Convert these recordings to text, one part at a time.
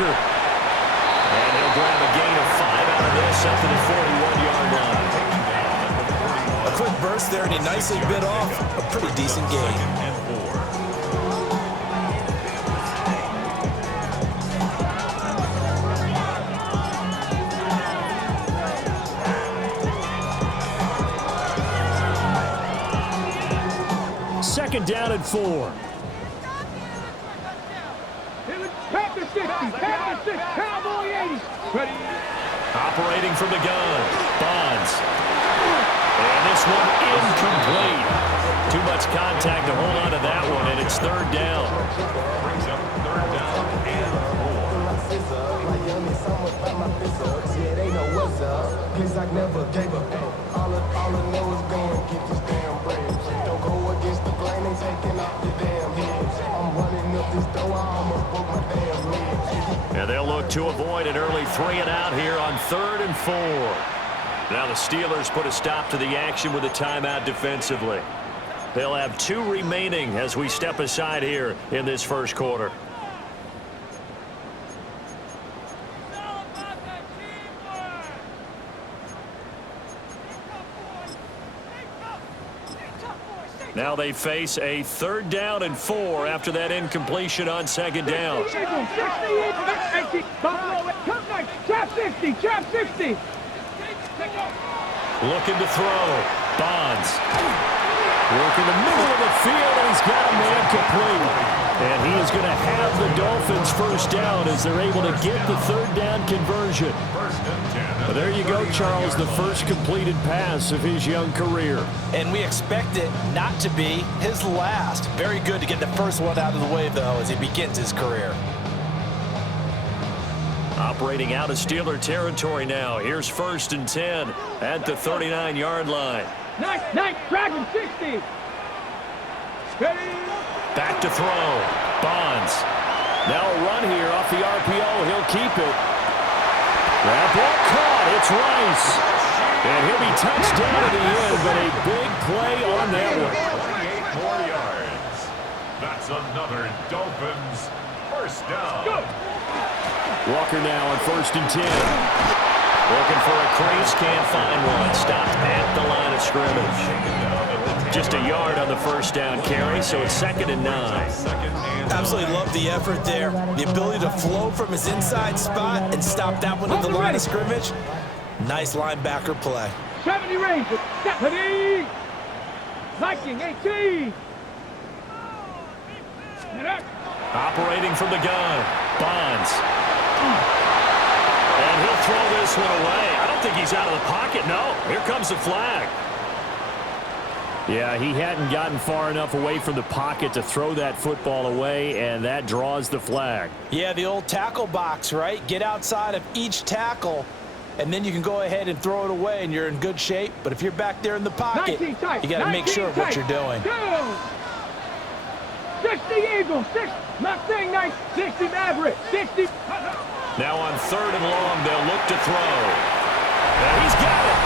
Walker. And he'll grab a gain of 5 out of this up to the 41-yard line. A quick burst there, and he nicely bit off a pretty decent gain. Second down and 4. Panther 60, Panther 6, Cowboy 80. Ready. Operating from the gun, Bonds. And this one incomplete. Too much contact to hold on to that one, and it's third down. Brings up third down and 4. And they'll look to avoid an early 3-and-out here on 3rd and 4. Now the Steelers put a stop to the action with a timeout defensively. They'll have 2 remaining as we step aside here in this first quarter. Now they face a 3rd down and 4 after that incompletion on 2nd down. 60, trap 60, trap 60. Looking to throw. Bonds. Working the middle of the field, and he's got a man complete. And he is going to have the Dolphins first down as they're able to get the 3rd down conversion. Well, there you go, Charles, the first completed pass of his young career. And we expect it not to be his last. Very good to get the first one out of the way, though, as he begins his career. Operating out of Steeler territory now. Here's 1st and 10 at the 39-yard line. Nice, Dragon 60. Ready. Back to throw. Bonds. Now a run here off the RPO. He'll keep it. That ball caught. It's Rice. And he'll be touched down at the end, but a big play on that one. 28 more yards. That's another Dolphins first down. Go. Walker now on 1st and 10. Looking for a crease, can't find one. Stopped at the line of scrimmage. Just a yard on the first down carry, so it's 2nd and 9. Absolutely love the effort there. The ability to flow from his inside spot and stop that one at the line of scrimmage. Nice linebacker play. 70 range. 70. Viking 18. Operating from the gun. Bonds. And he'll throw this one away. I don't think he's out of the pocket. No, here comes the flag. Yeah, he hadn't gotten far enough away from the pocket to throw that football away, and that draws the flag. Yeah, the old tackle box, right? Get outside of each tackle, and then you can go ahead and throw it away, and you're in good shape. But if you're back there in the pocket, you got to make sure of what you're doing. 60 Eagles, 60 Mustang Knights, 60 Maverick, 60. Now on 3rd and long, they'll look to throw. And he's got it.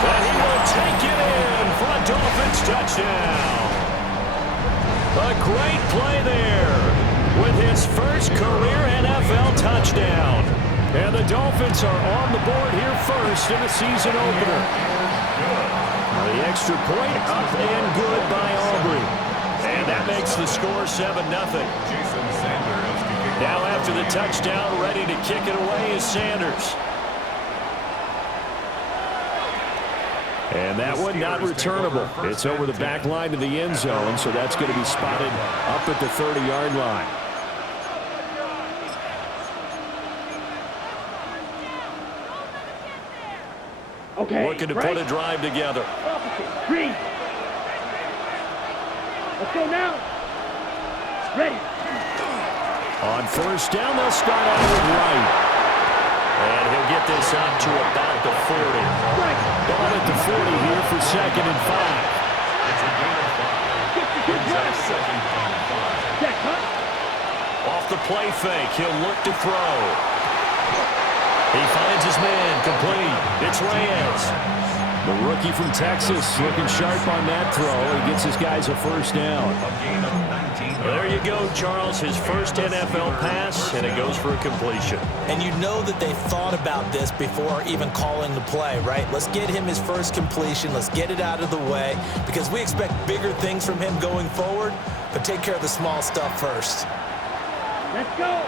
And he will take it in for a Dolphins touchdown. A great play there with his first career NFL touchdown. And the Dolphins are on the board here first in the season opener. The extra point up and good by Aubrey. And that makes the score 7-0. Now after the touchdown, ready to kick it away is Sanders. And that one not returnable. It's over the back line to the end zone, so that's going to be spotted up at the 30-yard line. Okay. Looking to put a drive together. Green. Let's go now. Ready. On 1st down, they'll start out with Wright. And he'll get this up to about the 40. Ball at the 40 here for 2nd and 5. It's a gain of 5. Brings up 2nd and 5. Off the play fake, he'll look to throw. He finds his man, complete. It's Reyes. The rookie from Texas looking sharp on that throw. He gets his guys a first down. There you go, Charles. His first NFL pass, and it goes for a completion. And you know that they thought about this before even calling the play, right? Let's get him his first completion. Let's get it out of the way because we expect bigger things from him going forward, but take care of the small stuff first. Let's go.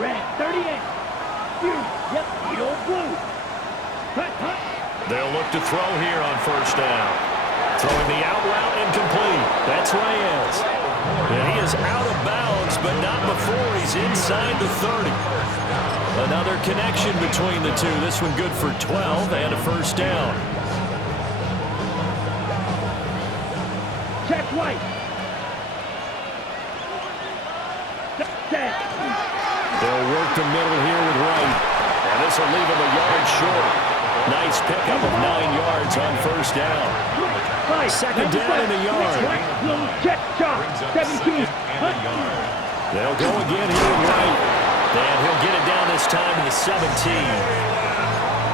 Red, 38. Yep, the old blue. Hut, hut. They'll look to throw here on first down. Throwing the out route incomplete. That's Reyes. And he is out of bounds, but not before he's inside the 30. Another connection between the two. This one good for 12 and a first down. Check White. They'll work the middle here with Wright. And this will leave him a yard short. Nice pickup of 9 yards on first down. Second down in a yard. Check, chop, 17. They'll go again here with Wright. And he'll get it down this time to the 17.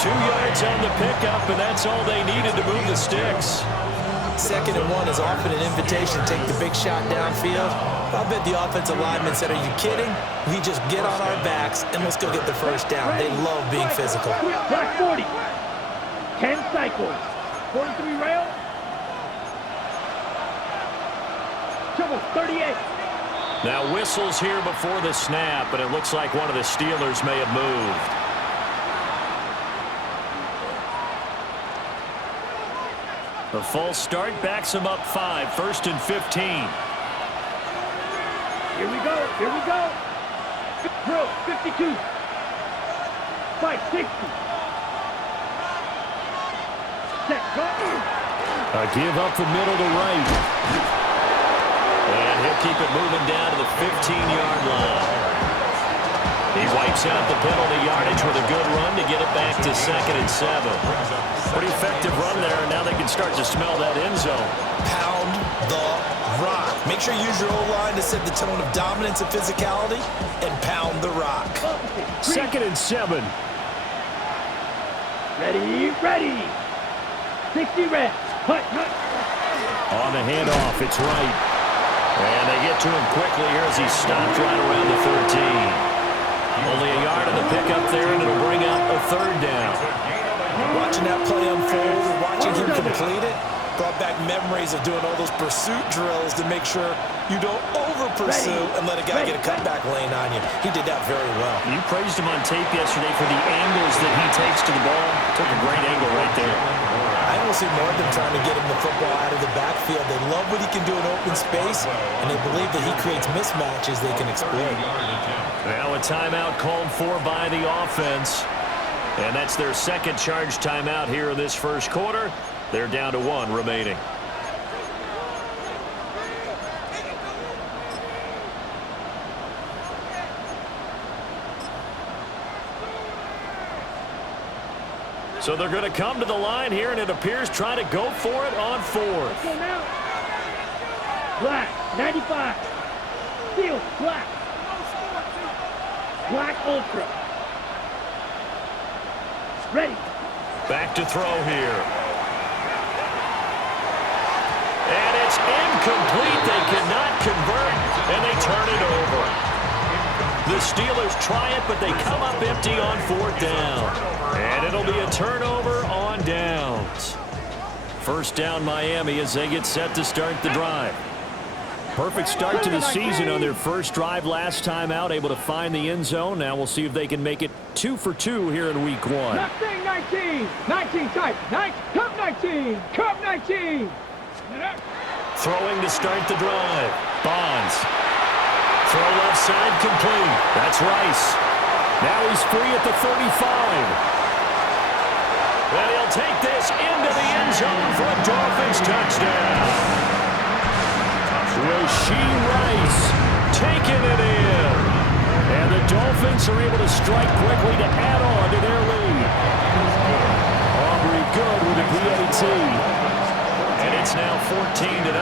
2 yards on the pickup, and that's all they needed to move the sticks. 2nd and 1 is often an invitation to take the big shot downfield. I bet the offensive lineman said, are you kidding? We just get on our backs and let's go get the first down. They love being physical. Black 40. 10 cycles. 43 rail. Trouble 38. Now whistles here before the snap, but it looks like one of the Steelers may have moved. The false start backs him up 5, 1st and 15. Here we go, here we go. Drill, 52. Fight, 60. Set, go. A give up the middle to Wright. And he'll keep it moving down to the 15-yard line. He wipes out the penalty yardage with a good run to get it back to 2nd and 7. Pretty effective run there, and now they can start to smell that end zone. Pound the rock. Make sure you use your O-line to set the tone of dominance and physicality, and pound the rock. 2nd and 7. Ready, ready. 60 red. Hut, hut. On the handoff, it's Wright. And they get to him quickly here as he stopped right around the 13. Only a yard of the pickup there, and it'll bring up a 3rd down. Watching that play unfold, watching him complete it, brought back memories of doing all those pursuit drills to make sure you don't over-pursue and let a guy get a cutback lane on you. He did that very well. You praised him on tape yesterday for the angles that he takes to the ball. Took a great angle right there. I don't see more of them trying to get him the football out of the backfield. They love what he can do in open space, and they believe that he creates mismatches they can exploit. Now a timeout called for by the offense. And that's their 2nd charge timeout here in this first quarter. They're down to 1 remaining. So they're going to come to the line here, and it appears trying to go for it on 4th. Black, 95. Steel, black. Black Ultra. Ready. Back to throw here. And it's incomplete. They cannot convert, and they turn it over. The Steelers try it, but they come up empty on 4th down. And it'll be a turnover on downs. First down Miami as they get set to start the drive. Perfect start to the season on their first drive last time out, able to find the end zone. Now we'll see if they can make it 2 for 2 here in week 1. Nothing, 19. 19 type. Cup 19. Cup 19. Throwing to start the drive. Bonds. Throw left side complete. That's Rice. Now he's free at the 35. And he'll take this into the end zone for a Dolphins touchdown. Rasheed Rice taking it in. And the Dolphins are able to strike quickly to add on to their lead. Aubrey good with a PAT. And it's now 14-0.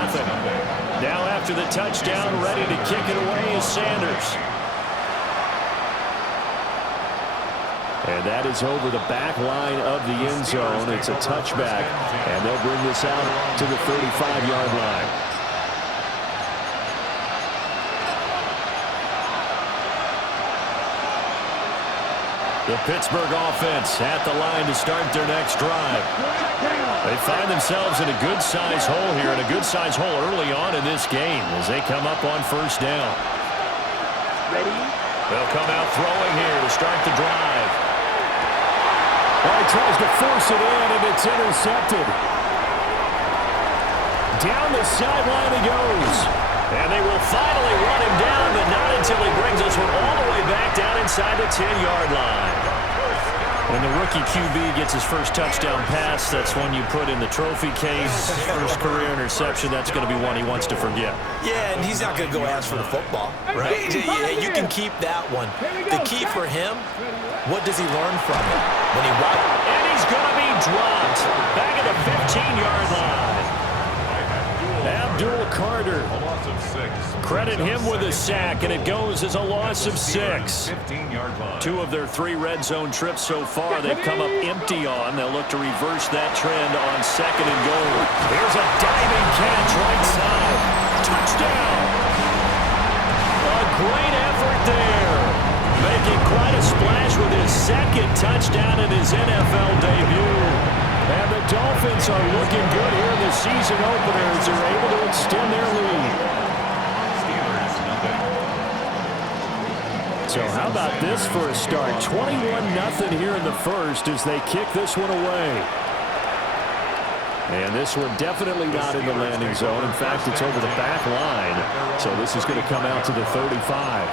Now after the touchdown, ready to kick it away is Sanders. And that is over the back line of the end zone. It's a touchback, and they'll bring this out to the 35-yard line. The Pittsburgh offense at the line to start their next drive. They find themselves in a good-sized hole here, and a good-sized hole early on in this game as they come up on first down. Ready? They'll come out throwing here to start the drive. Well, he tries to force it in, and it's intercepted. Down the sideline he goes. And they will finally run him down, but not until he brings this one all the way back down inside the 10-yard line. When the rookie QB gets his first touchdown pass, that's one you put in the trophy case. First career interception, that's going to be one he wants to forget. Yeah, and he's not going to go ask for the football, right? Yeah, you can keep that one. The key for him, what does he learn from it? When he and he's going to be dropped back at the 15-yard line. Abdul Carter. Credit him with a sack, and it goes as a loss of 6. 2 of their 3 red zone trips so far they've come up empty on. They'll look to reverse that trend on 2nd and goal. Here's a diving catch right side. Touchdown! A great effort there. Making quite a splash with his 2nd touchdown in his NFL debut. And the Dolphins are looking good here in the season opener as they're able to extend their lead. So how about this for a start? 21-0 here in the first as they kick this one away. And this one definitely not in the landing zone. In fact, it's over the back line. So this is going to come out to the 35.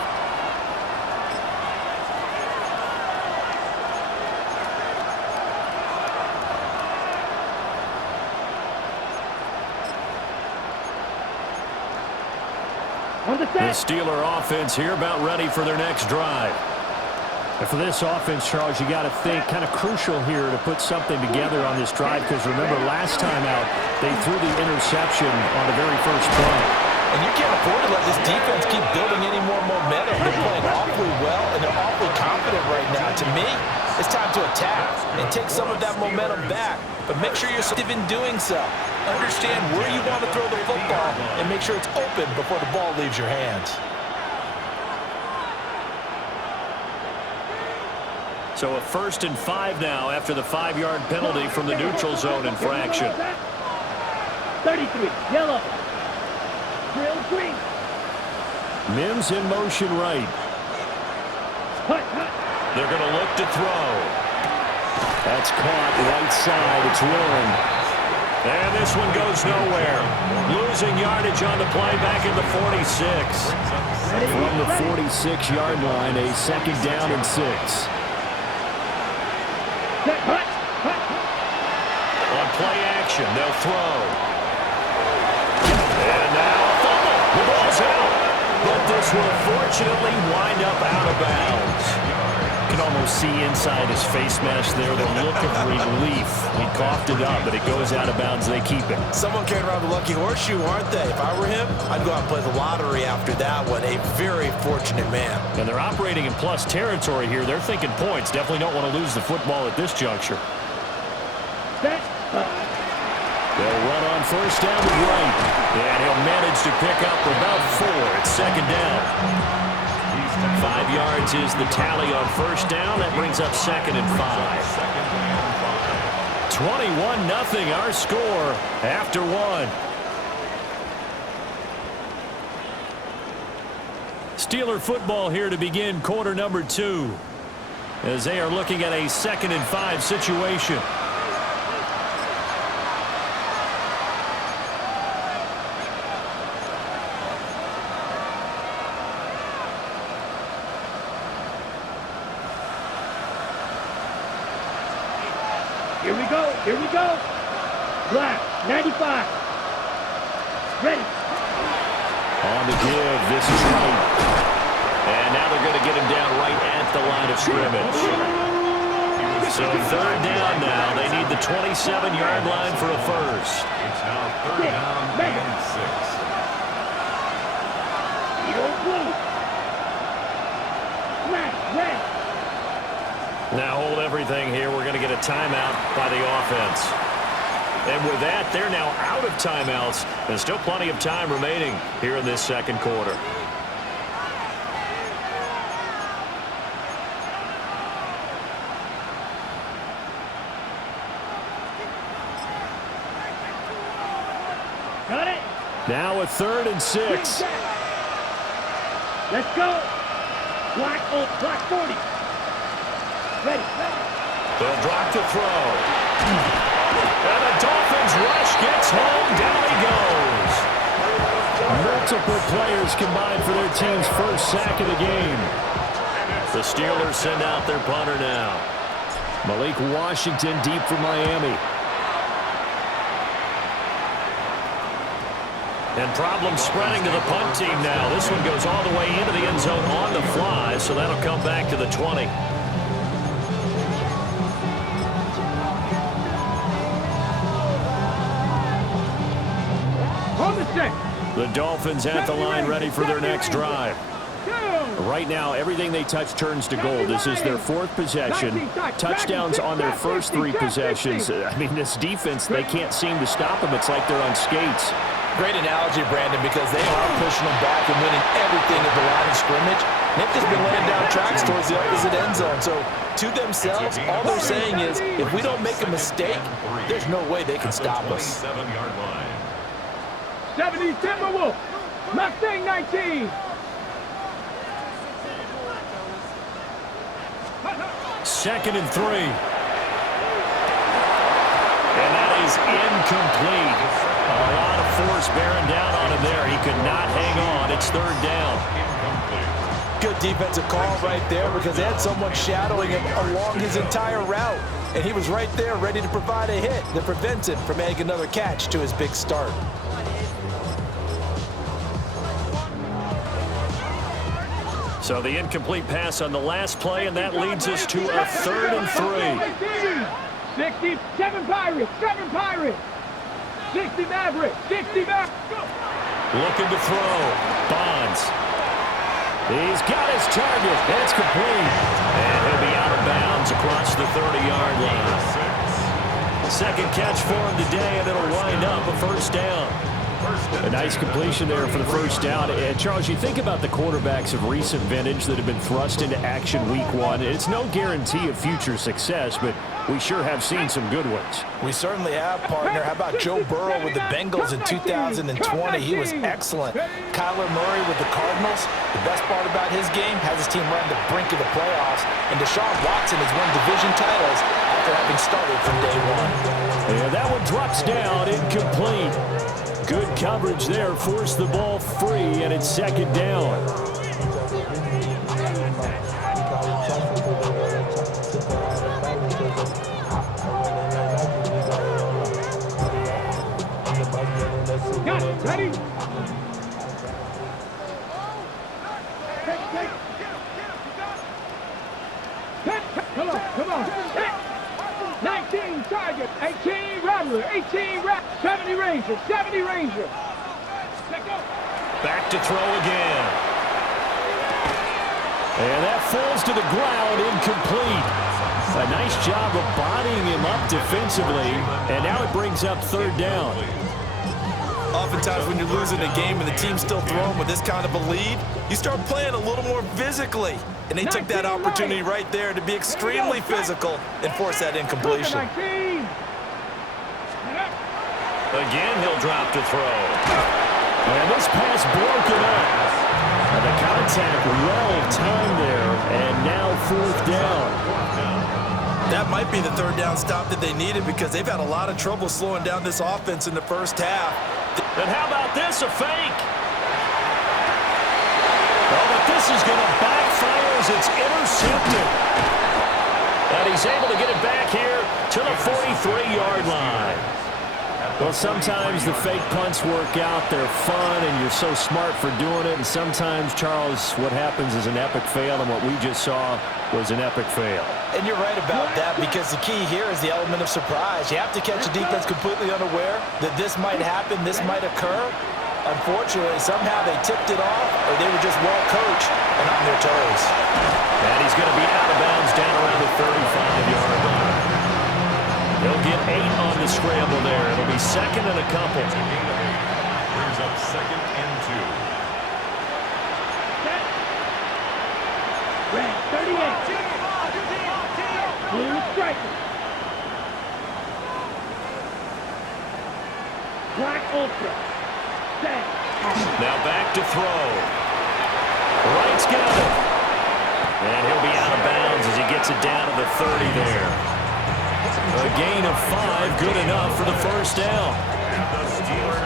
The Steeler offense here about ready for their next drive. And for this offense, Charles, you got to think kind of crucial here to put something together on this drive because remember last time out they threw the interception on the very first play. And you can't afford to let this defense keep building any more momentum. They're playing awfully well, and they're awfully confident right now. To me, it's time to attack and take some of that momentum back. But make sure you're active in doing so. Understand where you want to throw the football and make sure it's open before the ball leaves your hands. So a 1st and 5 now after the 5-yard penalty from the neutral zone infraction. 33, yellow. Drill green. Mims in motion right. They're going to look to throw. That's caught right side. It's rolling. And this one goes nowhere. Losing yardage on the play back at the 46. From the 46-yard line, a 2nd down and 6. On play action, they'll throw. And now a fumble. The ball's out. But this will fortunately wind up out of bounds. You can almost see inside his face mask there the look of relief. He coughed it up, but it goes out of bounds. They keep it. Someone carried around the lucky horseshoe, aren't they? If I were him, I'd go out and play the lottery after that one. A very fortunate man. And they're operating in plus territory here. They're thinking points. Definitely don't want to lose the football at this juncture. They'll run on first down with Wright. And he'll manage to pick up about 4. It's 2nd down. 5 yards is the tally on first down. That brings up 2nd and 5. 21-0 our score after 1. Steeler football here to begin quarter number 2 as they are looking at a 2nd and 5 situation. Here we go. Black, 95. Ready. On the give, this is right. And now they're going to get him down right at the line of scrimmage. So 3rd down now. They need the 27-yard line for a first. It's now 3rd down and 6. Black, red. Now hold everything here. We're going to get a timeout by the offense. And with that, they're now out of timeouts. There's still plenty of time remaining here in this second quarter. Got it. Now a 3rd and 6. Let's go. Block 40. Ready. They'll drop to throw. And the Dolphins rush gets home. Down he goes. Multiple players combined for their team's first sack of the game. The Steelers send out their punter now. Malik Washington deep for Miami. And problems spreading to the punt team now. This one goes all the way into the end zone on the fly, so that'll come back to the 20. The Dolphins at the line ready for their next drive. Right now, everything they touch turns to gold. This is their 4th possession. Touchdowns on their first 3 possessions. I mean, this defense, they can't seem to stop them. It's like they're on skates. Great analogy, Brandon, because they are pushing them back and winning everything at the line of scrimmage. They've just been laying down tracks towards the opposite end zone. So, to themselves, all they're saying is, if we don't make a mistake, there's no way they can stop us. 70 Timberwolves. Mustang 19. Second and 3. And that is incomplete. A lot of force bearing down on him there. He could not hang on. It's 3rd down. Good defensive call right there because they had someone shadowing him along his entire route. And he was right there ready to provide a hit that prevents him from adding another catch to his big start. So the incomplete pass on the last play, and that leads us to a 3rd and 3. 67 Pirates. 7 Pirates. 60 Mavericks. 60 Mavericks. Looking to throw. Bonds. He's got his target. It's complete. And he'll be out of bounds across the 30-yard line. Second catch for him today, and it'll wind up a 1st down. A nice completion there for the 1st down. And Charles, you think about the quarterbacks of recent vintage that have been thrust into action week 1. It's no guarantee of future success, but we sure have seen some good ones. We certainly have, partner. How about Joe Burrow with the Bengals in 2020? He was excellent. Kyler Murray with the Cardinals. The best part about his game has his team right on the brink of the playoffs. And Deshaun Watson has won division titles after having started from day 1. Yeah, that one drops down, incomplete. Good coverage there, forced the ball free, and it's 2nd down. Got it. Ready? Come on. 19 target, 18 Rattler, 18 Rattler, 70 Ranger, 70 Ranger. Back to throw again. And that falls to the ground, incomplete. A nice job of bodying him up defensively, and now it brings up 3rd down. Oftentimes when you're losing a game and the team's still throwing with this kind of a lead, you start playing a little more physically. And they took that opportunity right there to be extremely physical and force that incompletion. Again, he'll drop to throw. And this pass broken up. And the contact well timed there, and now 4th down. That might be the 3rd down stop that they needed because they've had a lot of trouble slowing down this offense in the 1st half. And how about this, a fake? Oh, but this is going to backfire as it's intercepted. And he's able to get it back here to the 43-yard line. Well, sometimes the fake punts work out. They're fun, and you're so smart for doing it. And sometimes, Charles, what happens is an epic fail, and what we just saw was an epic fail. And you're right about that because the key here is the element of surprise. You have to catch a defense completely unaware that this might happen, this might occur. Unfortunately, somehow they tipped it off, or they were just well coached and on their toes. And he's going to be out of bounds down around the on the scramble there. It'll be second and a couple. Brings up 2nd and 2. Set. Red, 38. Blue striker. Black ultra. Set. Now back to throw. Wright's got it. And he'll be out of bounds as he gets it down to the 30 there. A gain of 5, good enough for the first down.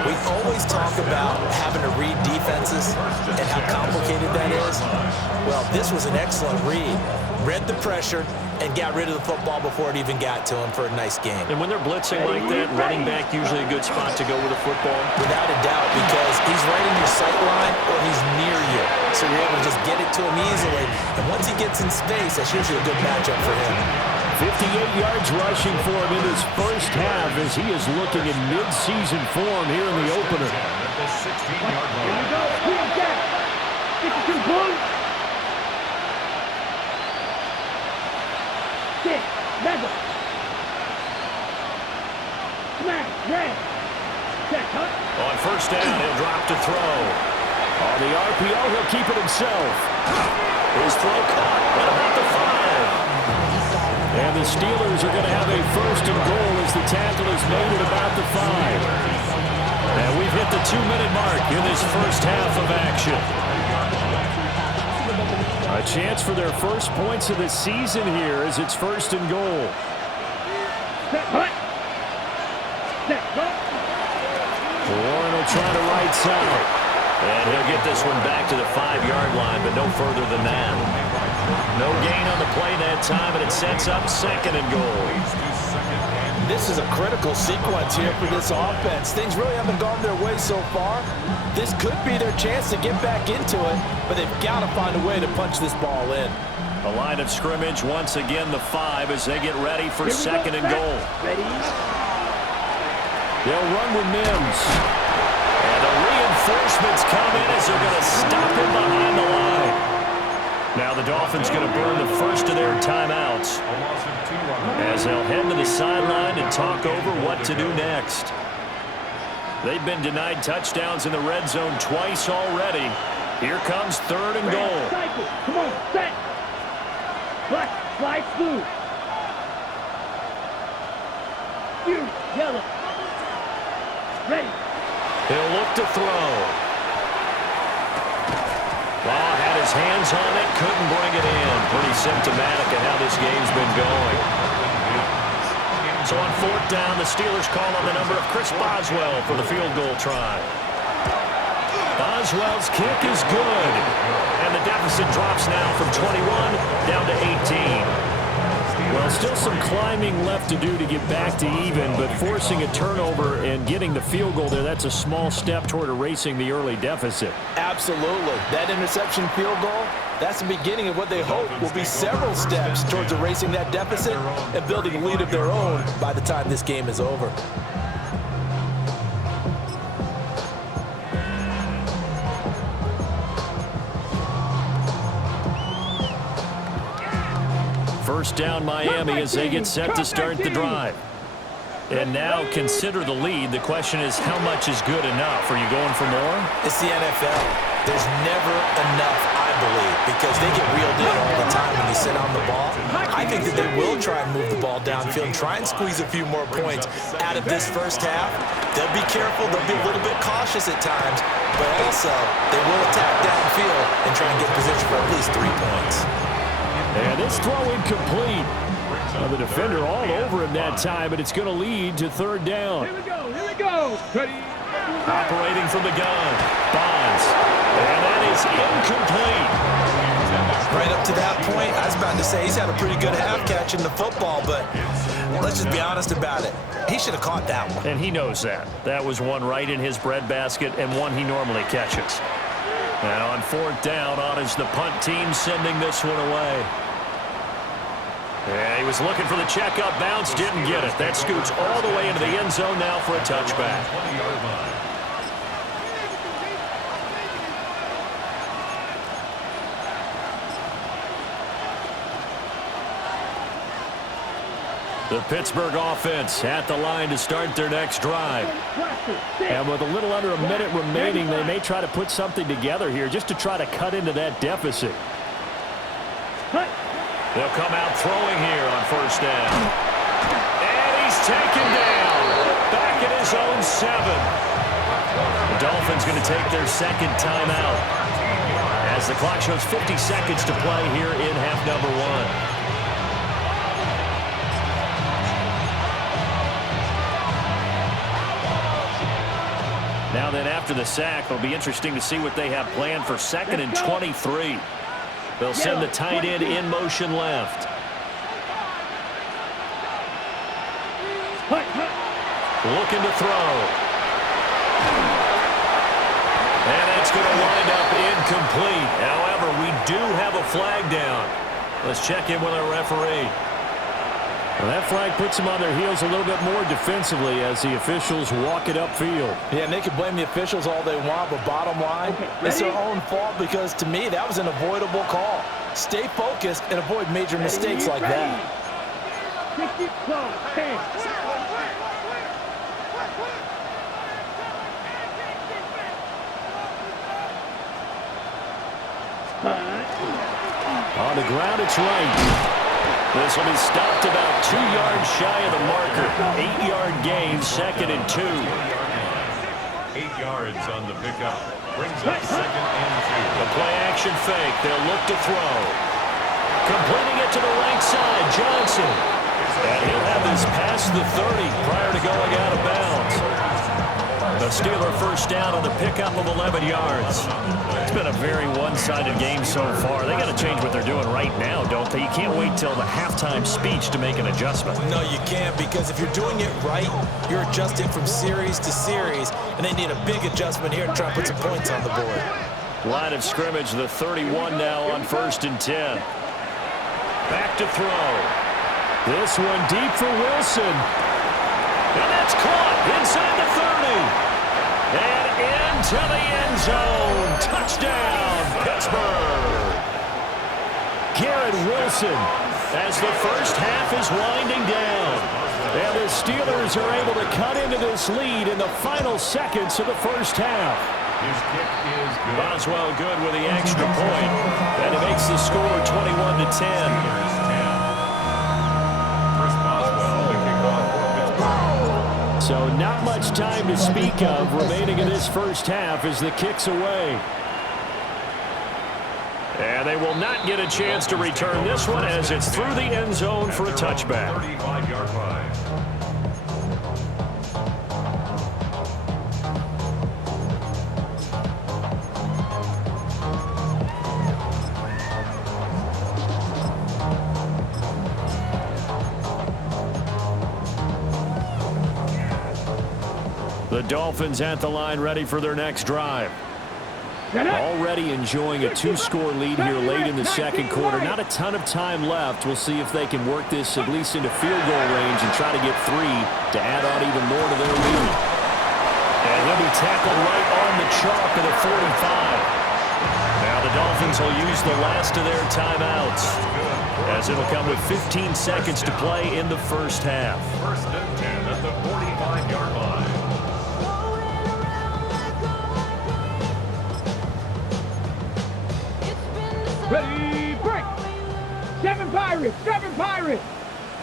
We always talk about having to read defenses and how complicated that is. Well, this was an excellent read. Read the pressure and got rid of the football before it even got to him for a nice game. And when they're blitzing like that, running back usually a good spot to go with the football. Without a doubt, because he's right in your sight line or he's near you. So you're able to just get it to him easily. And once he gets in space, that's usually a good matchup for him. 58 yards rushing for him in his first half as he is looking in mid-season form here in the opener. At the 16-yard Here we line. go. Clear jack. 52 blue. 6. Mega. Smash. Red. Set. Hunt. On first down, he'll drop to throw. On the RPO, he'll keep it himself. His throw caught at about the 5. And the Steelers are going to have a first and goal as the tackle is made at about the 5. And we've hit the 2-minute mark in this first half of action. A chance for their first points of the season here as it's first and goal. Set. Hunt. Set. Go. Warren will try to right side. And he'll get this one back to the 5-yard line, but no further than that. No gain on the play that time, and it sets up second and goal. This is a critical sequence here for this offense. Things really haven't gone their way so far. This could be their chance to get back into it, but they've got to find a way to punch this ball in. A line of scrimmage, once again the 5 as they get ready for Here we second go. and goal. Ready. They'll run with Mims. And the reinforcements come in as they're going to stop him behind the line. Now the Dolphins going to burn the first of their timeouts as they'll head to the sideline and talk over what to do next. They've been denied touchdowns in the red zone twice already. Here comes third and goal. Cycle. Come on. Set. Black. Slide blue. You. Yellow. Ready. He'll look to throw. Law had his hands on it, couldn't bring it in. Pretty symptomatic of how this game's been going. So on fourth down, the Steelers call on the number of Chris Boswell for the field goal try. Boswell's kick is good. And the deficit drops now from 21 down to 18. Well, still some climbing left to do to get back to even, but forcing a turnover and getting the field goal there, that's a small step toward erasing the early deficit. Absolutely. That interception field goal, that's the beginning of what they hope will be several steps towards erasing that deficit and building a lead of their own by the time this game is over. First down Miami as they get set to start the drive. And now consider the lead. The question is, how much is good enough? Are you going for more? It's the NFL. There's never enough, I believe, because they get reeled in all the time when they sit on the ball. I think that they will try and move the ball downfield and try and squeeze a few more points out of this first half. They'll be careful. They'll be a little bit cautious at times, but also they will attack downfield and try and get position for at least 3 points. And this throw incomplete. The defender all over him that time, but it's going to lead to third down. Here we go. Here we go. Ready. Operating from the gun. Bonds. And that is incomplete. Right up to that point, I was about to say he's had a pretty good half catching the football, but let's just be honest about it. He should have caught that one. And he knows that. That was one right in his breadbasket and one he normally catches. And on fourth down, on is the punt team sending this one away. Yeah, he was looking for the checkup bounce, didn't get it. That scoots all the way into the end zone now for a touchback. The Pittsburgh offense at the line to start their next drive. And with a little under a minute remaining, they may try to put something together here just to try to cut into that deficit. They'll come out throwing here on first down. And he's taken down. Back at his own 7. The Dolphins going to take their second timeout as the clock shows 50 seconds to play here in half number 1. Now then, after the sack, it'll be interesting to see what they have planned for 2nd and 23. They'll send the tight end in motion left. Looking to throw. And that's going to wind up incomplete. However, we do have a flag down. Let's check in with our referee. Well, that flag puts them on their heels a little bit more defensively as the officials walk it upfield. Yeah, and they can blame the officials all they want, but bottom line, it's their own fault because, to me, that was an avoidable call. Stay focused and avoid major mistakes like that. On the ground, it's right. This will be stopped about 2 yards shy of the marker. 8-yard gain, 2nd and 2. 8 yards on the pickup. Brings up 2nd and 2. The play action fake. They'll look to throw. Completing it to the right side, Johnson. And he'll have this past the 30 prior to going out of bounds. The Steeler first down on the pickup of 11 yards. It's been a very one-sided game so far. They got to change what they're doing right now, don't they? You can't wait till the halftime speech to make an adjustment. No, you can't, because if you're doing it right, you're adjusting from series to series, and they need a big adjustment here to try to put some points on the board. Line of scrimmage, the 31 now on 1st and 10. Back to throw. This one deep for Wilson. And that's caught inside the 30. And into the end zone. Touchdown, Pittsburgh. Garrett Wilson as the first half is winding down. And the Steelers are able to cut into this lead in the final seconds of the first half. His kick is good. Boswell good with the extra point. And it makes the score 21-10. So not much time to speak of remaining in this first half as the kick's away. And they will not get a chance to return this one as it's through the end zone for a touchback. 35-yard line. The Dolphins at the line ready for their next drive. Already enjoying a 2-score lead here late in the second quarter. Not a ton of time left. We'll see if they can work this at least into field goal range and try to get 3 to add on even more to their lead. And he'll be tackled right on the chalk of the 45. Now the Dolphins will use the last of their timeouts as it'll come with 15 seconds to play in the first half. 1st and 10 at the 45-yard line. Ready, break. 7 Pirates, 7 Pirates.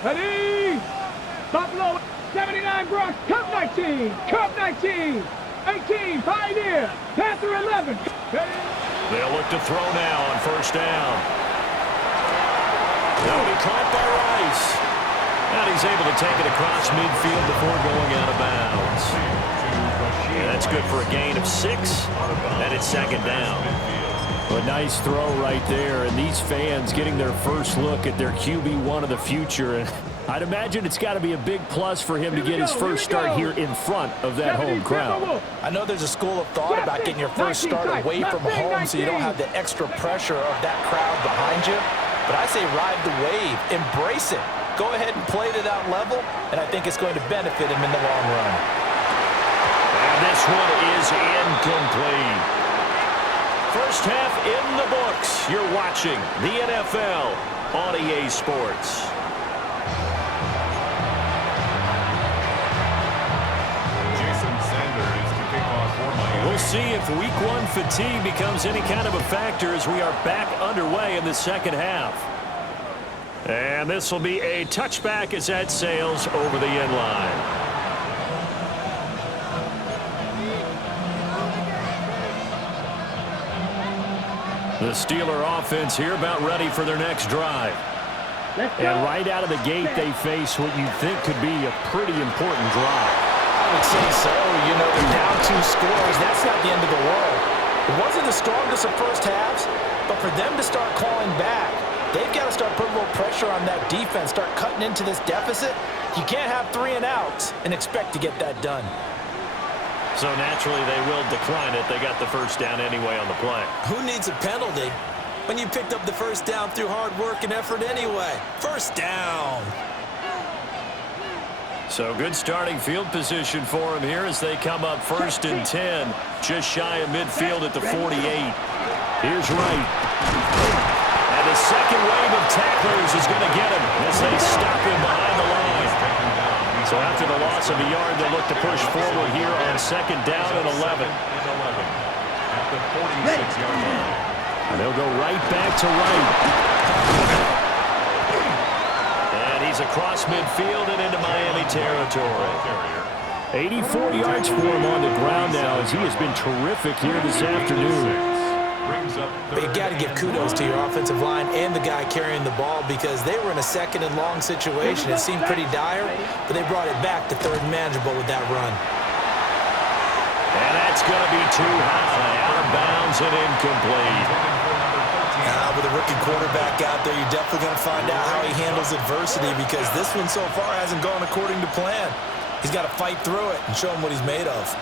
Ready. Buffalo, 79 Bronx, Cup 19, Cup 19. 18, Pioneer, Panther 11. Ready. They'll look to throw now on first down. That'll be caught by Rice. And he's able to take it across midfield before going out of bounds. And that's good for a gain of 6. And it's 2nd down. A nice throw right there, and these fans getting their first look at their QB1 of the future. And I'd imagine it's got to be a big plus for him to get his first start here in front of that home crowd. I know there's a school of thought about getting your first start away from home so you don't have the extra pressure of that crowd behind you. But I say ride the wave, embrace it. Go ahead and play to that level, and I think it's going to benefit him in the long run. And this one is incomplete. First half in the books. You're watching the NFL on EA Sports. see if week one fatigue becomes any kind of a factor as we are back underway in the second half. And this will be a touchback as that sails over the end line. The Steeler offense here about ready for their next drive. And right out of the gate, they face what you think could be a pretty important drive. I would say so. You know, they're down 2 scores. That's not the end of the world. It wasn't the strongest of first halves, but for them to start calling back, they've got to start putting a little pressure on that defense, start cutting into this deficit. You can't have 3 and outs and expect to get that done. So naturally, they will decline it. They got the first down anyway on the play. Who needs a penalty when you picked up the first down through hard work and effort anyway? First down. So good starting field position for them here as they come up 1st and 10, just shy of midfield at the 48. Here's Wright. And the second wave of tacklers is going to get him as they stop him behind the line. So after the loss of a yard, they'll look to push forward here on 2nd down and 11. At the 46-yard line. And they'll go right back to Wright. And he's across midfield and into Miami territory. 84 yards for him on the ground now as he has been terrific here this afternoon. But you got to give kudos to your offensive line and the guy carrying the ball because they were in a 2nd and long situation. It seemed pretty dire, but they brought it back to 3rd and manageable with that run. And that's going to be too high, out of bounds and incomplete. With a rookie quarterback out there, you're definitely going to find out how he handles adversity because this one so far hasn't gone according to plan. He's got to fight through it and show him what he's made of.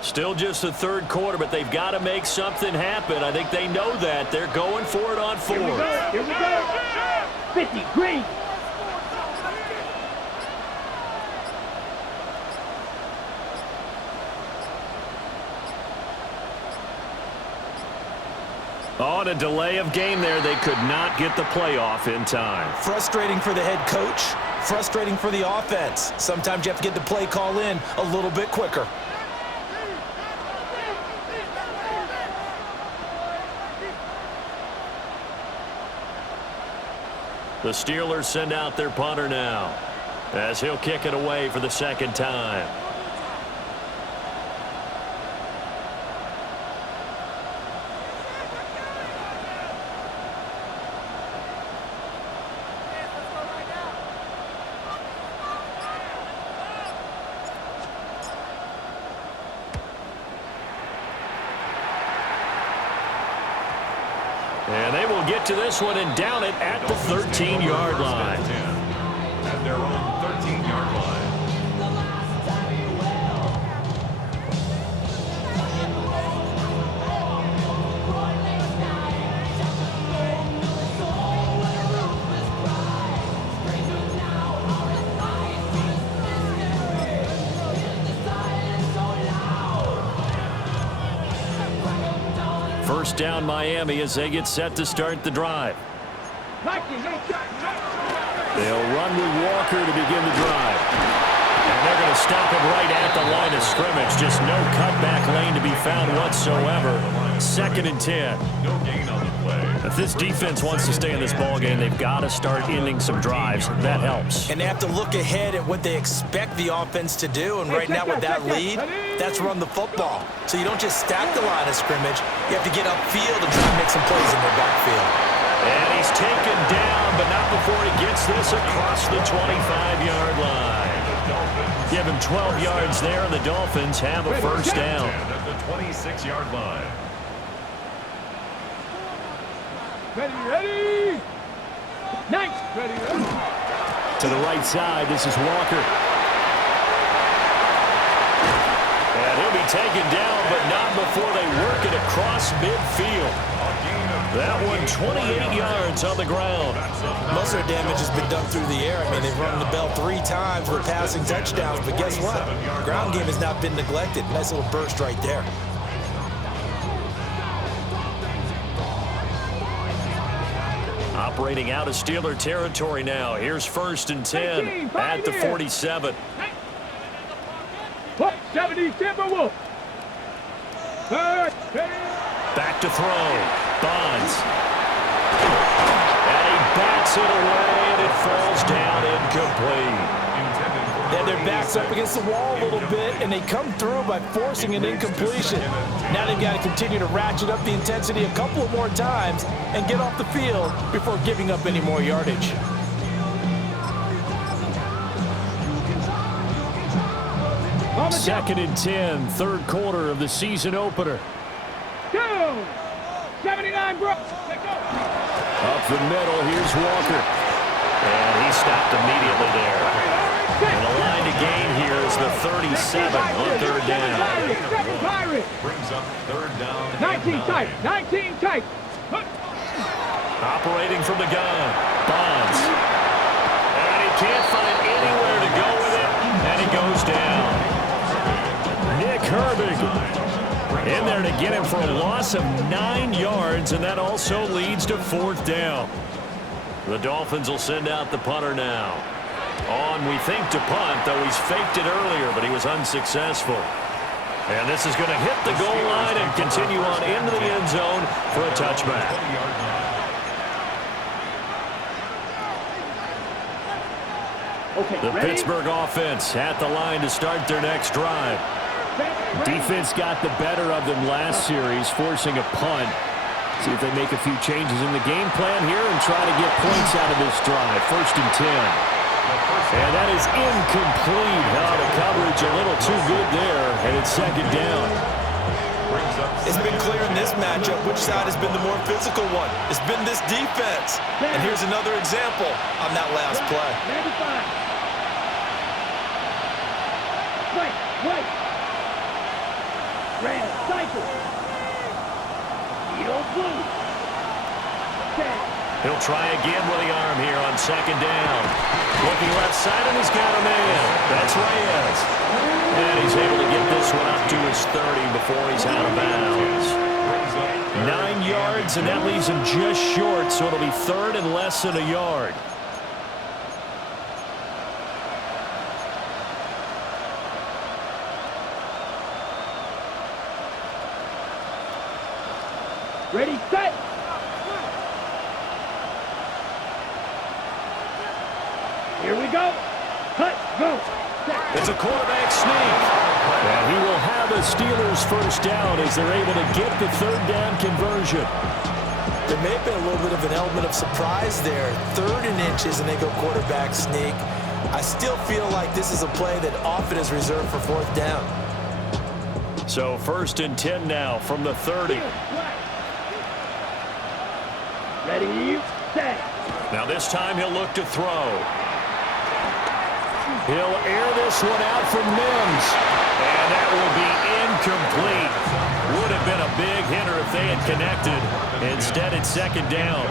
Still just the 3rd quarter, but they've got to make something happen. I think they know that. They're going for it on 4th. Here we go. 50, green. On a delay of game there, they could not get the playoff in time. Frustrating for the head coach, frustrating for the offense. Sometimes you have to get the play call in a little bit quicker. The Steelers send out their punter now as he'll kick it away for the 2nd time. And they will get to this one and down it at the 13-yard line. At their own 13-yard line. First down Miami as they get set to start the drive. They'll run with Walker to begin the drive. And they're going to stop him right at the line of scrimmage. Just no cutback lane to be found whatsoever. 2nd and 10. No gain on the play. If this defense wants to stay in this ballgame, they've got to start ending some drives. That helps. And they have to look ahead at what they expect the offense to do. And right now with that lead, that's run the football. So you don't just stack the line of scrimmage. You have to get upfield and try to make some plays in their backfield. And he's taken down, but not before he gets this across the 25-yard line. Give him 12 yards there, and the Dolphins have a first down. At the 26-yard line. Ready. Nice. Ready. To the right side, this is Walker. And he'll be taken down, but not before they work it across midfield. That one 28 yards on the ground. Most of their damage has been done through the air. I mean, they've rung the bell 3 times with passing touchdowns, but guess what? Ground game has not been neglected. Nice little burst right there. Operating out of Steeler territory now. Here's 1st and 10 at the 47. 70 Timberwolf. Back to throw. Bonds. And he bats it away, and it falls down incomplete. Yeah, their backs up against the wall a little bit, and they come through by forcing an incompletion. Now they've got to continue to ratchet up the intensity a couple of more times and get off the field before giving up any more yardage. Second and 10, 3rd quarter of the season opener. 79, bro. Up the middle, here's Walker. And he stopped immediately there. And the line to gain here is the 37 on 3rd down. Brings up 3rd down. 19 tight. 19 tight. Operating from the gun. Bonds. And he can't find anywhere to go with it. And he goes down. Nick Herbig in there to get him for a loss of 9 yards, and that also leads to 4th down. The Dolphins will send out the punter now. On, we think, to punt, though he's faked it earlier, but he was unsuccessful. And this is going to hit the goal line and continue on into the end zone for a touchback. The Pittsburgh offense at the line to start their next drive. Defense got the better of them last series, forcing a punt. See if they make a few changes in the game plan here and try to get points out of this drive. 1st and 10. And that is incomplete. The coverage a little too good there, and it's 2nd down. It's been clear in this matchup which side has been the more physical one. It's been this defense. And here's another example on that last play. 95. Right. Red, cycle. Yield blue. He'll try again with the arm here on 2nd down. Looking left side, and he's got a man. That's Reyes. And he's able to get this one up to his 30 before he's out of bounds. 9 yards, and that leaves him just short, so it'll be 3rd and less than a yard. Ready, set. Here we go. Cut, go. It's a quarterback sneak. And he will have a Steelers first down as they're able to get the 3rd down conversion. There may have been a little bit of an element of surprise there. 3rd and inches, and they go quarterback sneak. I still feel like this is a play that often is reserved for 4th down. So 1st and 10 now from the 30. Ready, set. Now this time he'll look to throw. He'll air this one out from Mims. And that will be incomplete. Would have been a big hitter if they had connected. Instead, it's 2nd down.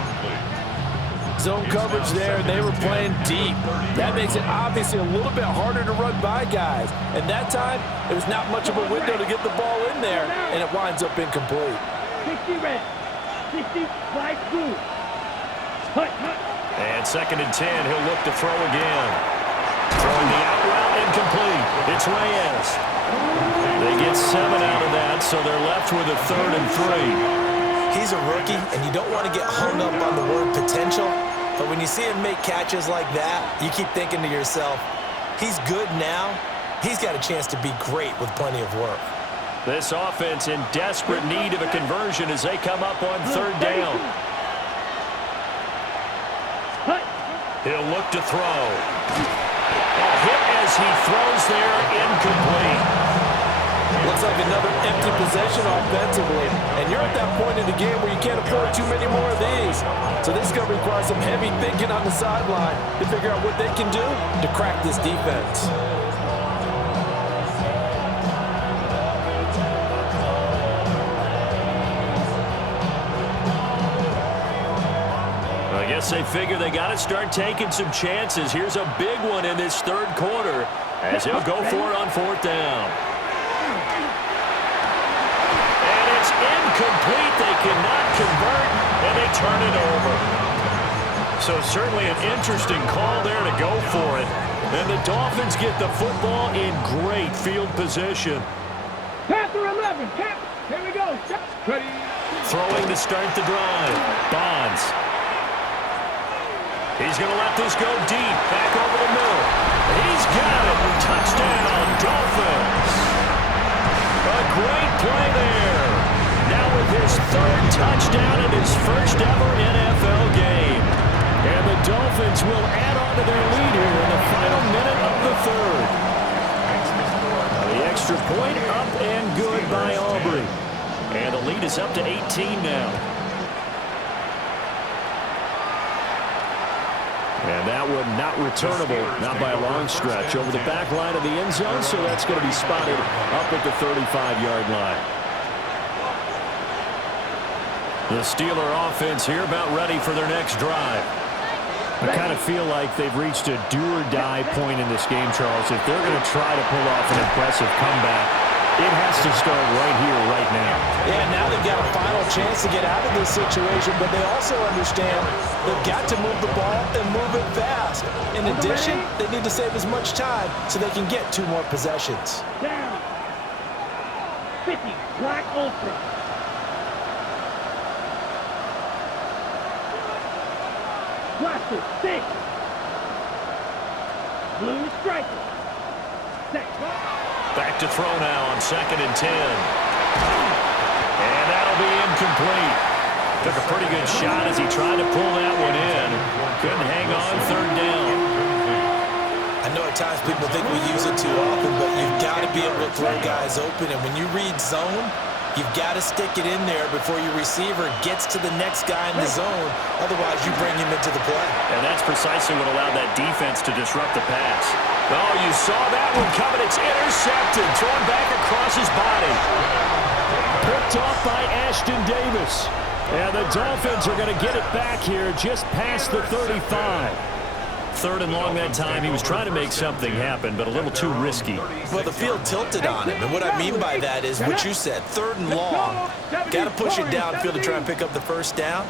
Zone coverage there, and they were playing deep. That makes it obviously a little bit harder to run by guys. And that time, there was not much of a window to get the ball in there, and it winds up incomplete. 60 red. 60 light blue. Hut. And 2nd and 10, he'll look to throw again. Throwing the out route, incomplete. It's Reyes. They get 7 out of that, so they're left with a 3rd and 3. He's a rookie, and you don't want to get hung up on the word potential, but when you see him make catches like that, you keep thinking to yourself, he's good now. He's got a chance to be great with plenty of work. This offense in desperate need of a conversion as they come up on 3rd down. He'll look to throw. A hit as he throws there, incomplete. Looks like another empty possession offensively. And you're at that point in the game where you can't afford too many more of these. So this is going to require some heavy thinking on the sideline to figure out what they can do to crack this defense. I guess they figure they got to start taking some chances. Here's a big one in this third quarter as he'll go for it on fourth down. And it's incomplete. They cannot convert, and they turn it over. So certainly an interesting call there to go for it. And the Dolphins get the football in great field position. Panther 11. Here we go. Ready. Throwing to start the drive. Bonds. He's going to let this go deep. Back over the middle. He's got it. Touchdown, Dolphins. A great play there. Now with his third touchdown in his first ever NFL game. And the Dolphins will add on to their lead here in the final minute of the third. The extra point up and good by Aubrey. And the lead is up to 18 now. And that one not returnable, not by a long stretch, over the back line of the end zone, so that's going to be spotted up at the 35-yard line. The Steeler offense here about ready for their next drive. I kind of feel like they've reached a do-or-die point in this game, Charles. If they're going to try to pull off an impressive comeback, it has to start right here, right now. Yeah, now they've got a final chance to get out of this situation, but they also understand they've got to move the ball and move it fast. In addition, they need to save as much time so they can get 2 more possessions. Down. 50. Black Ultra. Blaster. 6. Blue Striker. 6. Back to throw now on 2nd and 10. And that'll be incomplete. Took a pretty good shot as he tried to pull that one in. Couldn't hang on 3rd down. I know at times people think we use it too often, but you've got to be able to throw guys open. And when you read zone, you've got to stick it in there before your receiver gets to the next guy in the zone. Otherwise, you bring him into the play. And that's precisely what allowed that defense to disrupt the pass. Oh, you saw that one coming. It's intercepted. Thrown back across his body. Picked off by Ashton Davis. And the Dolphins are going to get it back here just past the 35. 3rd and long that time. He was trying to make something happen, but a little too risky. Well, the field tilted on him, and what I mean by that is what you said, 3rd and long. Got to push it downfield to try and pick up the first down.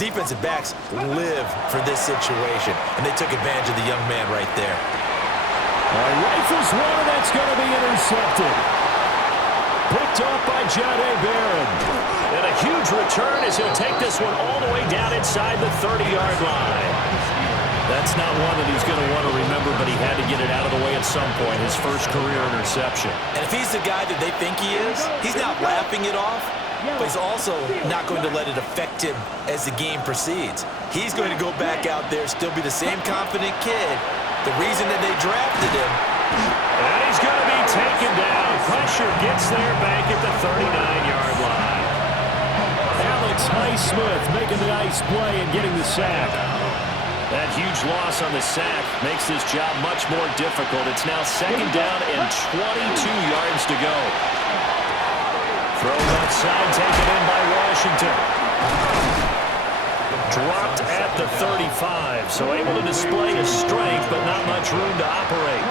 Defensive backs live for this situation, and they took advantage of the young man right there. Rifles one, and that's going to be intercepted. Picked off by Jahdae Barron. And a huge return as he'll take this one all the way down inside the 30-yard line. That's not one that he's going to want to remember, but he had to get it out of the way at some point, his first career interception. And if he's the guy that they think he is, he's not laughing it off, but he's also not going to let it affect him as the game proceeds. He's going to go back out there, still be the same confident kid. The reason that they drafted him. And he's going to be taken down. Pressure gets there back at the 39-yard line. Alex Highsmith making the nice play and getting the sack. That huge loss on the sack makes this job much more difficult. It's now 2nd down and 22 yards to go. Throw left side, taken in by Washington. Dropped at the 35, so able to display his strength, but not much room to operate.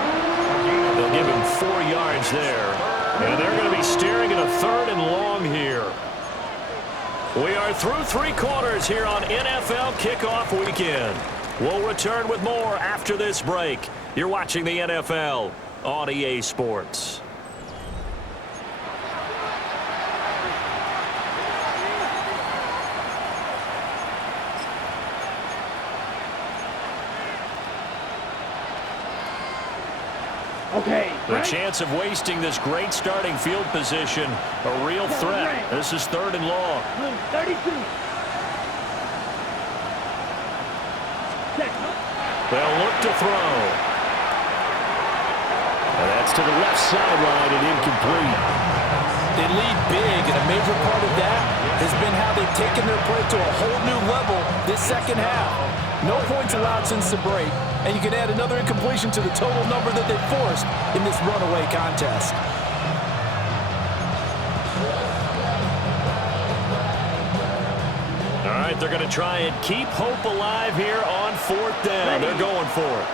They'll give him 4 yards there, and they're going to be steering at a 3rd and long here. We are through 3 quarters here on NFL Kickoff Weekend. We'll return with more after this break. You're watching the NFL on EA Sports. Okay. The chance of wasting this great starting field position, a real threat. This is 3rd and long. 32. They'll look to throw. And that's to the left sideline and incomplete. They lead big, and a major part of that has been how they've taken their play to a whole new level this second half. No points allowed since the break, and you can add another incompletion to the total number that they forced in this runaway contest. All right, they're going to try and keep hope alive here on 4th down. They're going for it.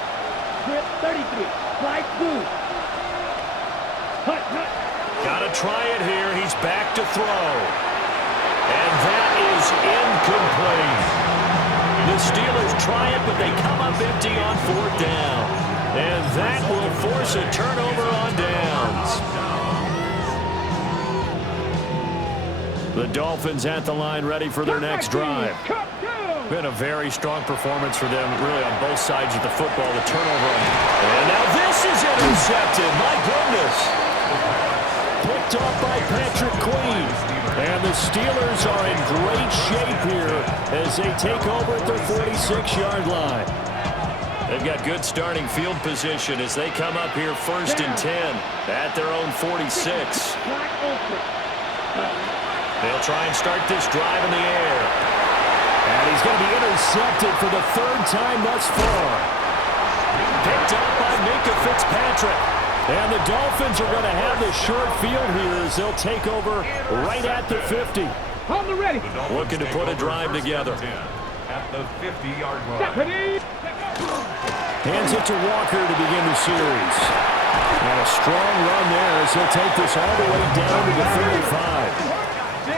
Grip 33. Slide through. Cut. Got to try it here. He's back to throw. And that is incomplete. The Steelers try it, but they come up empty on 4th down. And that will force a turnover on downs. The Dolphins at the line ready for their next drive. Been a very strong performance for them, really, on both sides of the football. The turnover. And now this is intercepted. My goodness. Picked off by Patrick Queen. And the Steelers are in great shape here as they take over at their 46-yard line. They've got good starting field position as they come up here 1st and 10 at their own 46. They'll try and start this drive in the air. And he's going to be intercepted for the 3rd time thus far. Picked up by Minka Fitzpatrick. And the Dolphins are going to have the short field here as they'll take over right at the 50. On the ready. Looking to put a drive together. At the 50-yard line. Hands it to Walker to begin the series. And a strong run there as he'll take this all the way down to the 35.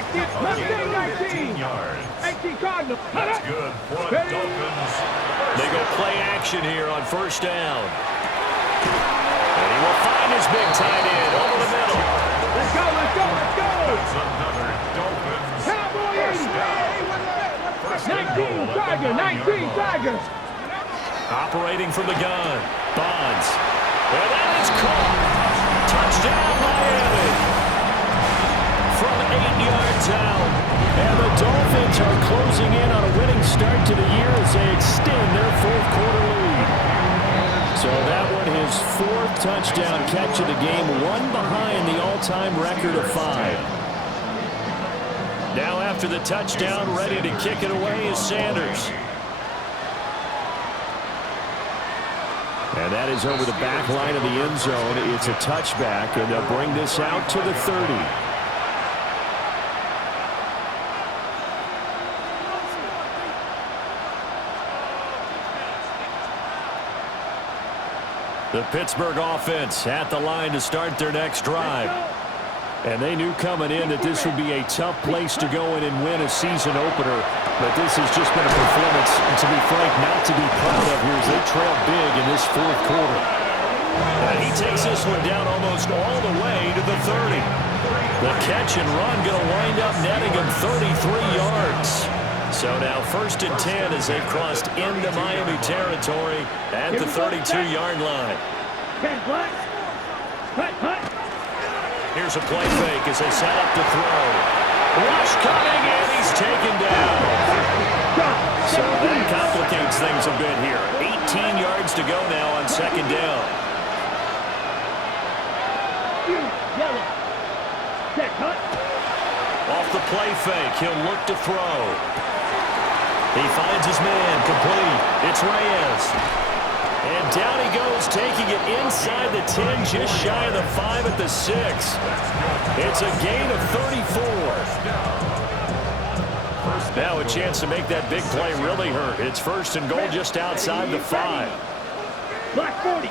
19 yards. 18 Cardinals. That's good for the Dolphins. They go play action here on 1st down. And he will find his big tight end over the middle. Let's go. That's another Dolphins. Cowboy First down. 19 Tiger. Operating from the gun. Bonds. And that is caught. Touchdown, Miami. From 8 yards out. And the Dolphins are closing in on a winning start to the year as they extend their 4th quarter lead. So that one, his 4th touchdown catch of the game, one behind the all-time record of 5. Now after the touchdown, ready to kick it away is Sanders. And that is over the back line of the end zone. It's a touchback, and they'll bring this out to the 30. The Pittsburgh offense at the line to start their next drive. And they knew coming in that this would be a tough place to go in and win a season opener. But this has just been a performance, and to be frank, not to be proud of here as they trail big in this 4th quarter. And he takes this one down almost all the way to the 30. The catch and run going to wind up netting him 33 yards. So now 1st and 10 as they've crossed into Miami territory at the 32-yard line. Here's a play fake as they set up to throw. Rush coming, and he's taken down. So that complicates things a bit here. 18 yards to go now on 2nd down. Off the play fake, he'll look to throw. He finds his man, complete. It's Reyes. And down he goes, taking it inside the 10, just shy of the 5 at the 6. It's a gain of 34. Now a chance to make that big play really hurt. It's 1st and goal just outside the 5. Black 40.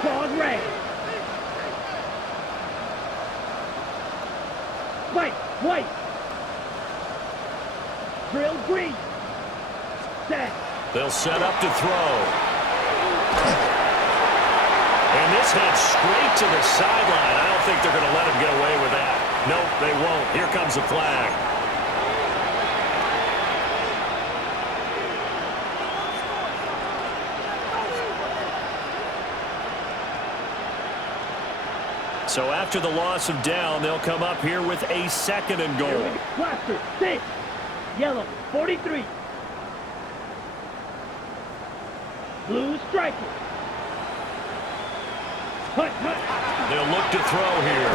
Claws red. White. Drill green. Set. They'll set up to throw. And this heads straight to the sideline. I don't think they're going to let him get away with that. Nope, they won't. Here comes the flag. So after the loss of down, they'll come up here with a 2nd and goal. Blaster, 6. Yellow, 43. Blue striker. They'll look to throw here.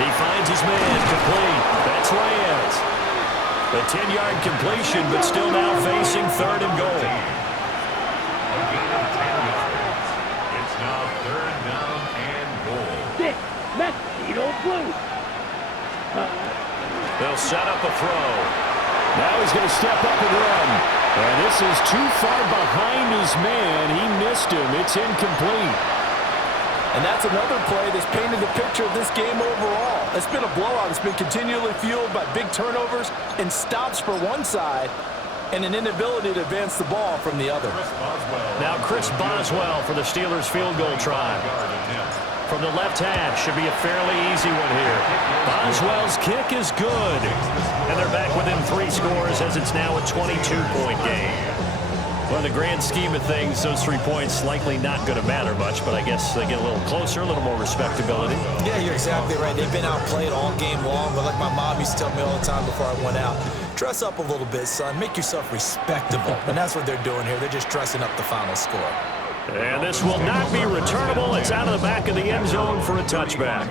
He finds his man complete. That's Reyes. A 10-yard completion, but still now facing 3rd and goal. A gain of 10 yards. It's now 3rd down and goal. 6. Mosquito Blue. They'll set up a throw. Now he's going to step up and run. And this is too far behind his man. He missed him. It's incomplete. And that's another play that's painted the picture of this game overall. It's been a blowout. It's been continually fueled by big turnovers and stops for one side and an inability to advance the ball from the other. Now Chris Boswell for the Steelers field goal try. From the left hash, should be a fairly easy one here. Boswell's kick is good. And they're back within 3 scores as it's now a 22-point game. Well, in the grand scheme of things, those 3 points likely not going to matter much, but I guess they get a little closer, a little more respectability. Yeah, you're exactly right. They've been outplayed all game long, but like my mom used to tell me all the time before I went out, dress up a little bit, son. Make yourself respectable. And that's what they're doing here. They're just dressing up the final score. And this will not be returnable. It's out of the back of the end zone for a touchback.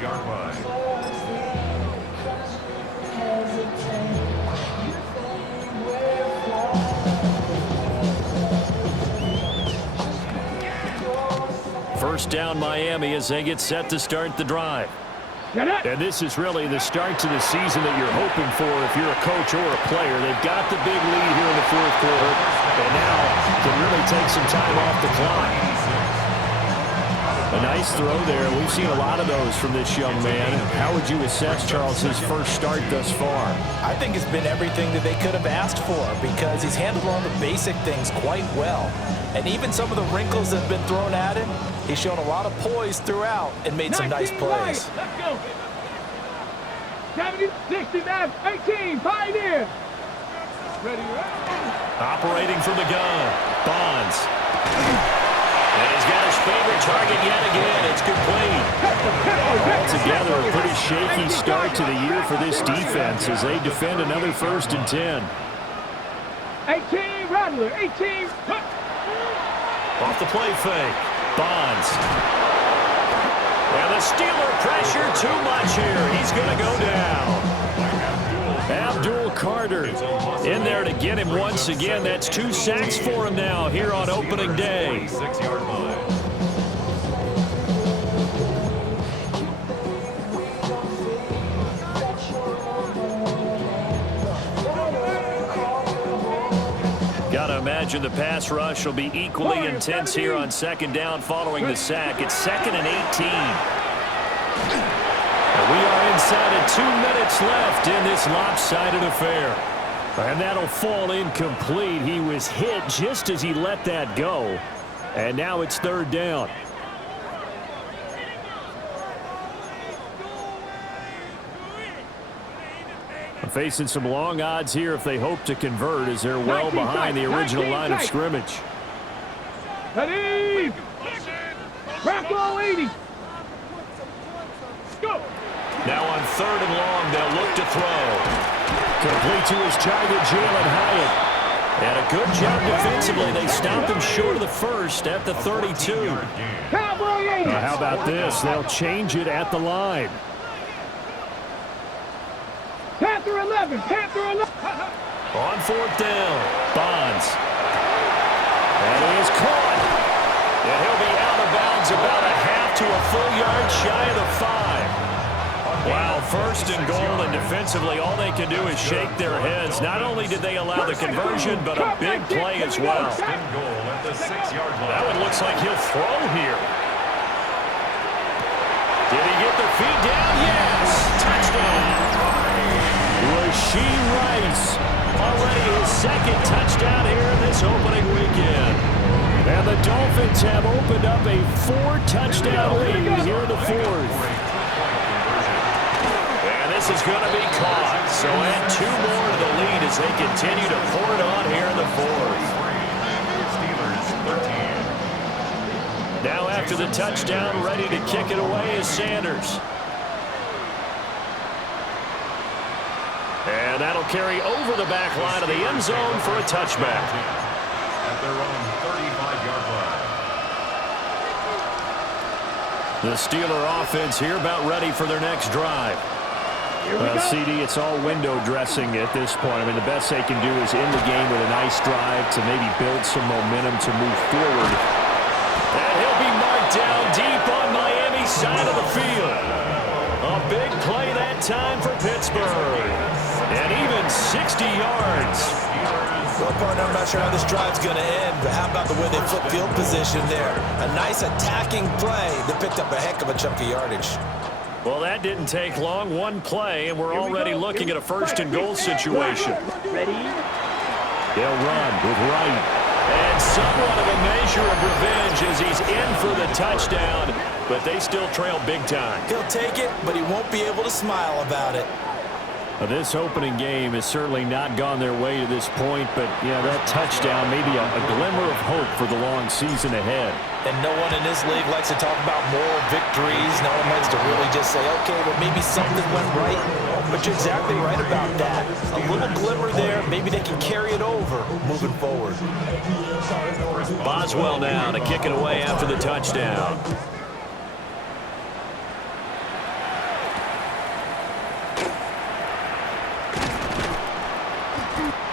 First down Miami as they get set to start the drive. And this is really the start to the season that you're hoping for if you're a coach or a player. They've got the big lead here in the 4th quarter, and now can really take some time off the clock. A nice throw there. We've seen a lot of those from this young man. How would you assess, Charles, his first start thus far? I think it's been everything that they could have asked for because he's handled all the basic things quite well. And even some of the wrinkles that have been thrown at him, he's shown a lot of poise throughout and made some nice plays. Let's go. 70, 60, 18, Pioneer. Ready, Operating from the gun, Bonds. And he's got his favorite target yet again. It's complete. Altogether, a pretty shaky start to the year for this defense as they defend another 1st and 10. 18, Rattler, 18. Off the play fake. Bonds. And the Steeler pressure too much here. He's going to go down. Abdul Carter in there to get him once again. That's 2 sacks for him now here on opening day. 6-yard line. Gotta imagine the pass rush will be equally intense here on 2nd down following the sack. It's 2nd and 18. And we are inside of 2 minutes left in this lopsided affair. And that'll fall incomplete. He was hit just as he let that go. And now it's 3rd down. Facing some long odds here if they hope to convert as they're well behind the original line of scrimmage. Ready. Rockwell 80. Go. Now on 3rd and long, they'll look to throw. Complete to his target, Jalen Hyatt. And a good job defensively. They stopped him short of the 1st at the 32. Cowboy 80. How about this? They'll change it at the line. Panther 11. Panther 11. On 4th down, Bonds. And he is caught. And he'll be out of bounds about a half to a full yard shy of the 5. Wow, 1st and goal, and defensively all they can do is shake their heads. Not only did they allow the conversion, but a big play as well. That one looks like he'll throw here. Did he get the feet down? Yes! Touchdown! Rashee Rice, already his 2nd touchdown here in this opening weekend. And the Dolphins have opened up a 4-touchdown lead here in the 4th. And this is going to be caught. So add 2 more to the lead as they continue to pour it on here in the 4th. Now after the touchdown, ready to kick it away is Sanders. And that'll carry over the back line of the end zone for a touchback. At their own 35-yard line. The Steeler offense here about ready for their next drive. Well, CD, it's all window dressing at this point. I mean, the best they can do is end the game with a nice drive to maybe build some momentum to move forward. And he'll be marked down deep on Miami's side of the field. A big play that time for Pittsburgh. And even 60 yards. Well, partner, I'm not sure how this drive's going to end, but how about the way they flip field position there? A nice attacking play that picked up a heck of a chunk of yardage. Well, that didn't take long. One play, and we're already looking at a first-and-goal situation. Ready? They'll run with Wright. And somewhat of a measure of revenge as he's in for the touchdown, but they still trail big time. He'll take it, but he won't be able to smile about it. This opening game has certainly not gone their way to this point, but, yeah, that touchdown may be a glimmer of hope for the long season ahead. And no one in this league likes to talk about moral victories. No one likes to really just say, okay, well, maybe something went right. But you're exactly right about that. A little glimmer there. Maybe they can carry it over moving forward. Boswell now to kick it away after the touchdown.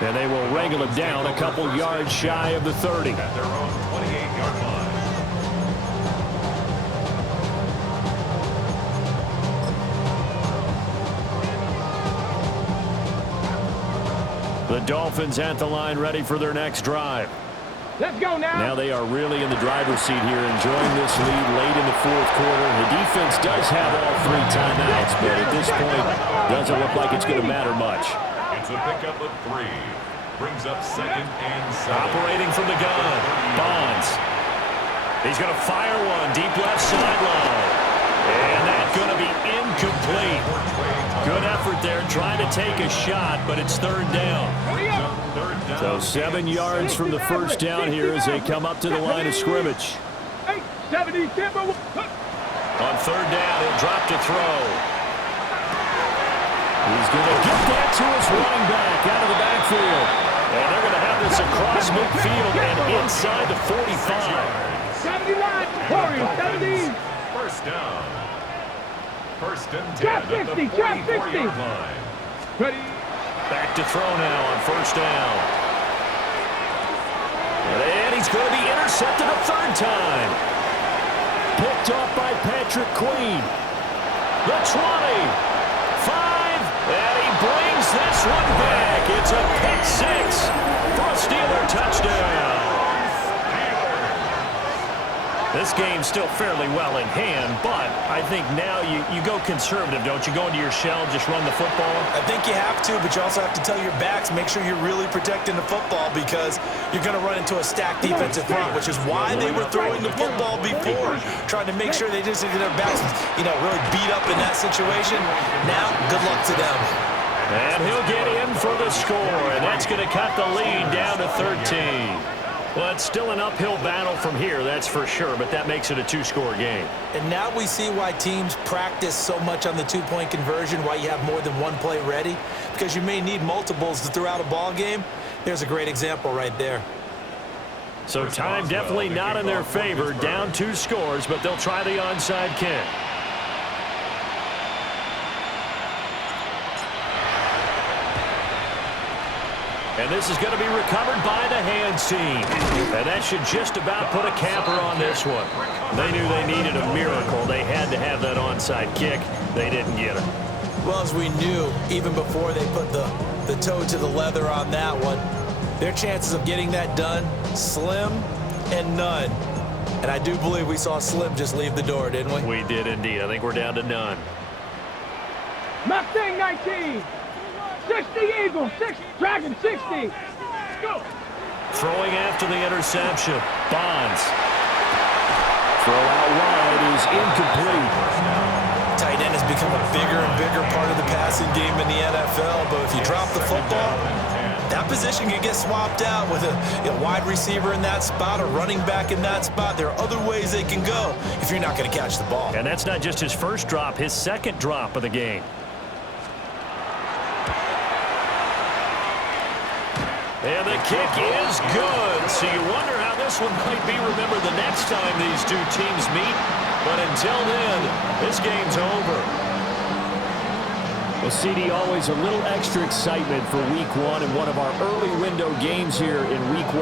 And they will wrangle it down a couple yards shy of the 30. At their own 28-yard line. The Dolphins at the line ready for their next drive. Let's go now. Now they are really in the driver's seat here, enjoying this lead late in the fourth quarter. The defense does have all 3 timeouts, but at this point, doesn't look like it's going to matter much. It's a pickup of 3. Brings up 2nd and 7. Operating from the gun. Bonds. He's going to fire one deep left sideline. And that's going to be incomplete. Good effort there trying to take a shot, but it's 3rd down. So 7 yards from the first down here as they come up to the line of scrimmage. 70, On 3rd down, he'll drop to throw. He's going to get that to his running back out of the backfield. And they're going to have this across midfield and inside the 45. 79, Warriors, 70. First down. 1st and 10 Drop at the 60, drop 60. 44-yard line. Ready? Back to throw now on 1st down. And he's going to be intercepted a 3rd time. Picked off by Patrick Queen. The 20. 5. And he brings this one back. It's a pick 6 for a Steeler touchdown. This game's still fairly well in hand, but I think now you go conservative, don't you? Go into your shell, just run the football? I think you have to, but you also have to tell your backs, make sure you're really protecting the football because you're going to run into a stacked defensive front, which is why they were throwing the football before, trying to make sure they just get their backs, really beat up in that situation. Now, good luck to them. And he'll get in for the score, and that's going to cut the lead down to 13. Well, it's still an uphill battle from here, that's for sure, but that makes it a 2-score game. And now we see why teams practice so much on the 2-point conversion, why you have more than one play ready, because you may need multiples to throw out a ball game. There's a great example right there. So time definitely not in their favor, down 2 scores, but they'll try the onside kick. And this is going to be recovered by the hands team. And that should just about put a capper on this one. They knew they needed a miracle. They had to have that onside kick. They didn't get it. Well, as we knew, even before they put the toe to the leather on that one, their chances of getting that done, slim and none. And I do believe we saw Slim just leave the door, didn't we? We did indeed. I think we're down to none. Mustang 19. 60 Eagles, 60, Dragon 60. Go. Throwing after the interception. Bonds. Throw out wide is incomplete. Tight end has become a bigger and bigger part of the passing game in the NFL, but if you drop the football, that position can get swapped out with a wide receiver in that spot, a running back in that spot. There are other ways they can go if you're not going to catch the ball. And that's not just his first drop, his second drop of the game. And the kick is good. So you wonder how this this one might be remembered the next time these two teams meet. But until then, this game's over. Well, CD, always a little extra excitement for Week 1 and one of our early window games here in Week 1.